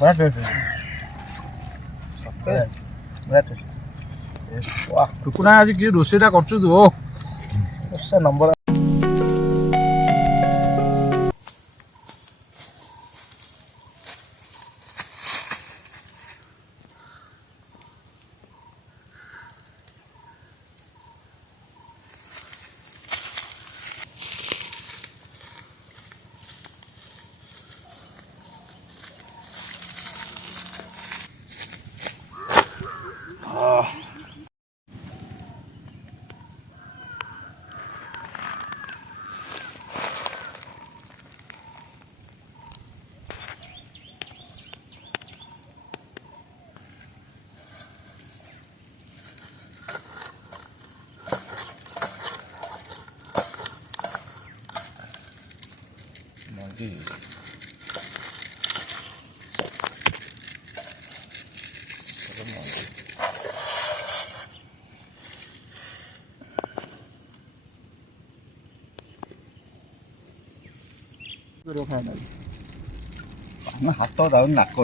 बड़ा टेस्ट सत्य बड़ा टेस्ट वाह टुकुना आज कि रोसेटा करछु तू ओ उससे नंबर हाथ दाउन नाक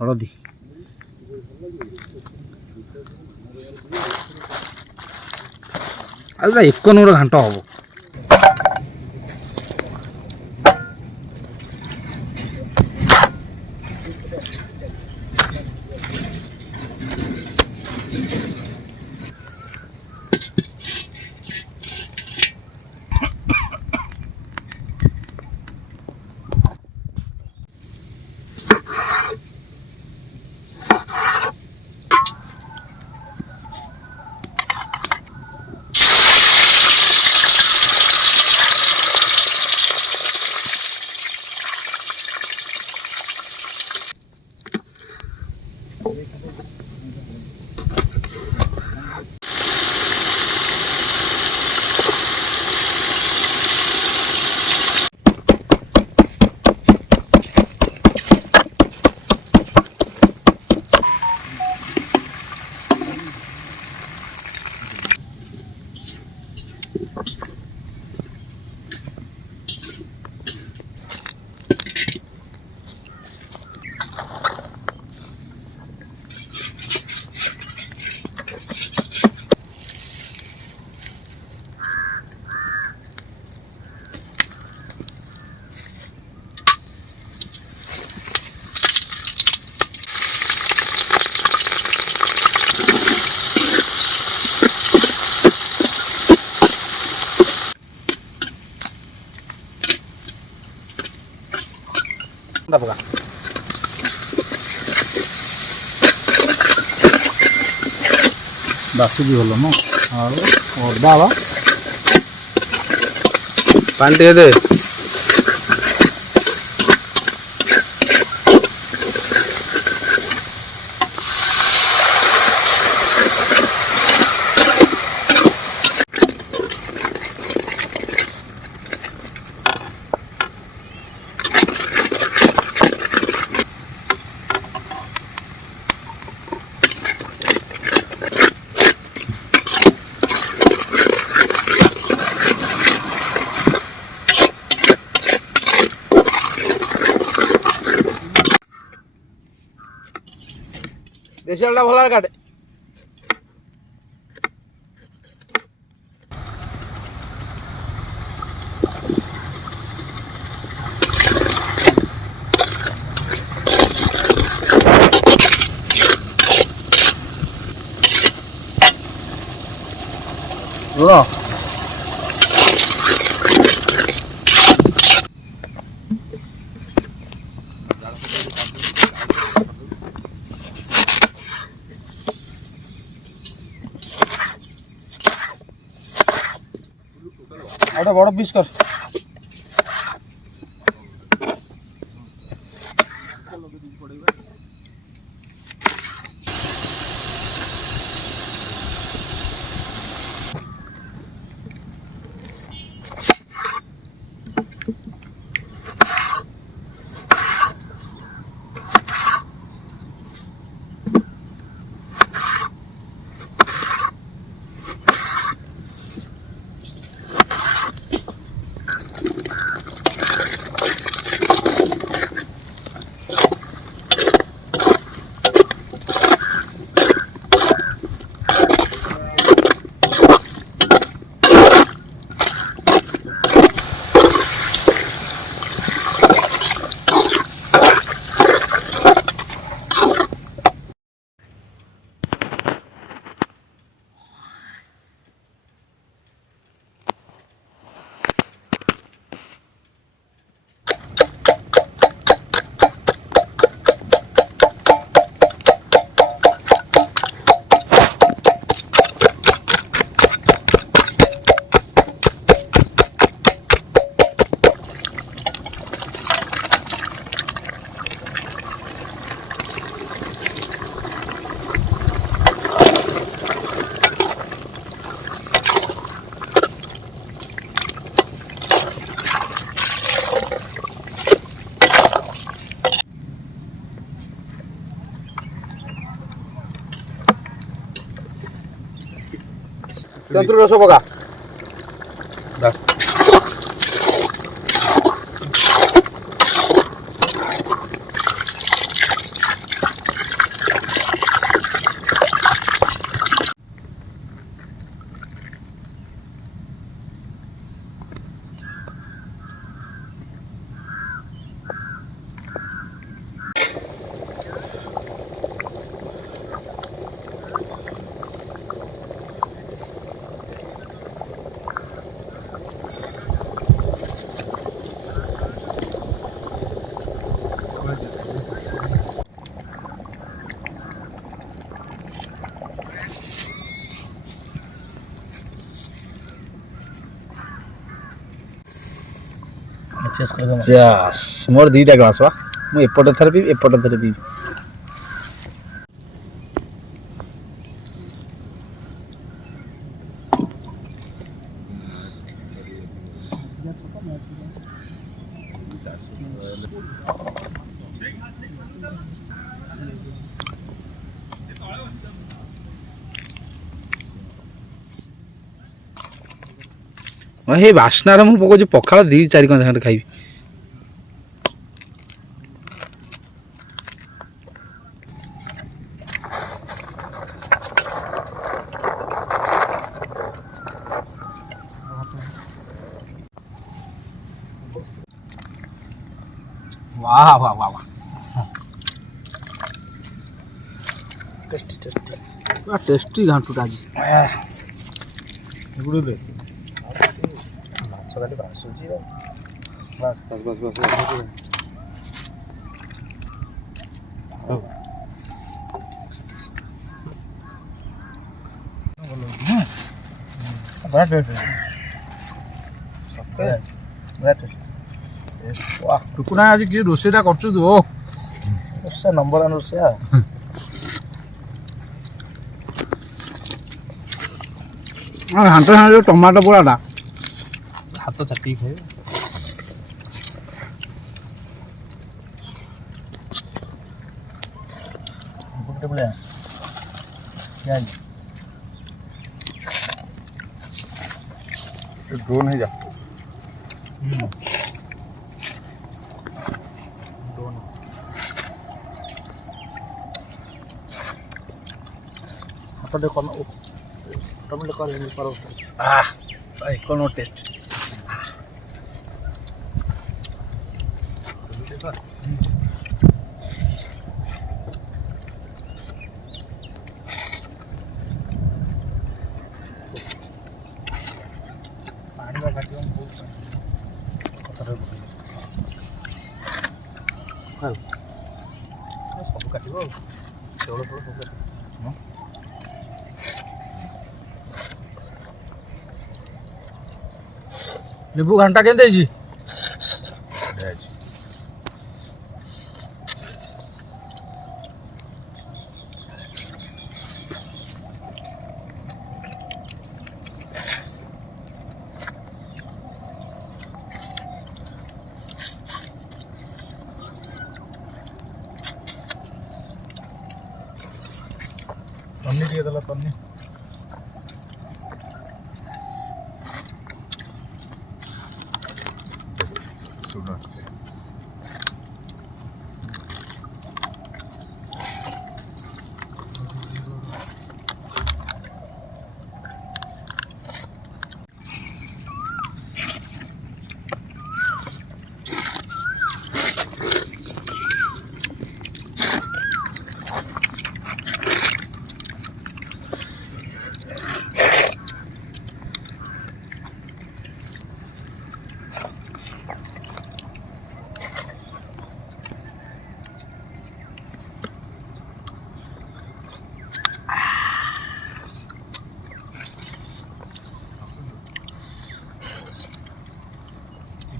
हलदी आज एक नंबर घाट हम पका बाकी भी भल न अदा पानी टे दे ଦେଶୀ ଆଳୁଟା ଭଲ ଭାବେ କାଟେ। ଲୁଣ ଆଉ ଗୋଟେ ବଡ଼ ପିସ୍ କର। ତେନ୍ତୁଳି ରସ ପକା। ମୋର ଦୁଇଟା ଗ୍ଲାସ୍ ବା ମୁଁ ଏପଟେ ଥରେ ପିଇବି ଏପଟେ ଥରେ ପିଇବି। ହେଇ ବାସ୍ନାରେ ମୁଁ ପକଉଛି ପଖାଳ 2-4 କଂସା ଖଣ୍ଡେ ଖାଇବି। वाह वाह वाह वाह टेस्टी टेस्टी पूरा टेस्टी घांटुटा आज गुडे माछ खाली भासुची बस बस बस बस बड़ा टेस्ट सत्य बड़ा टेस्ट वाह टुकुना आज कि रोसेटा करछु तू ओ रोसे नंबर 1 रोसेया ଘାଣ୍ଟ ସାଙ୍ଗରେ ଟମାଟୋ ପୋଡ଼ାଟା ହାତ ଚାଟିକି ଖାଇବେ ଗୋଟେ ବଳିଆ ପିଆଜ ଡ୍ରୋନ୍ ହେଇଯା ଟମାଟୋ କନ ଟମାଟୋ କରି କର ଭାଇ କନ ଟେଷ୍ଟ ପାଣି ବା କାଟିବ ବହୁତ କଥାରେ ସବୁ କାଟିବ ଆଉ ଚାଉଳ ଫଳ ସବୁ କାଟିବ ଲେମ୍ବୁ ଘାଣ୍ଟା କେମିତି ହେଇଛି ତନ୍ନି ଟିକେ ଦେଲା ତନ୍ନି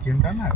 চিকেনটা না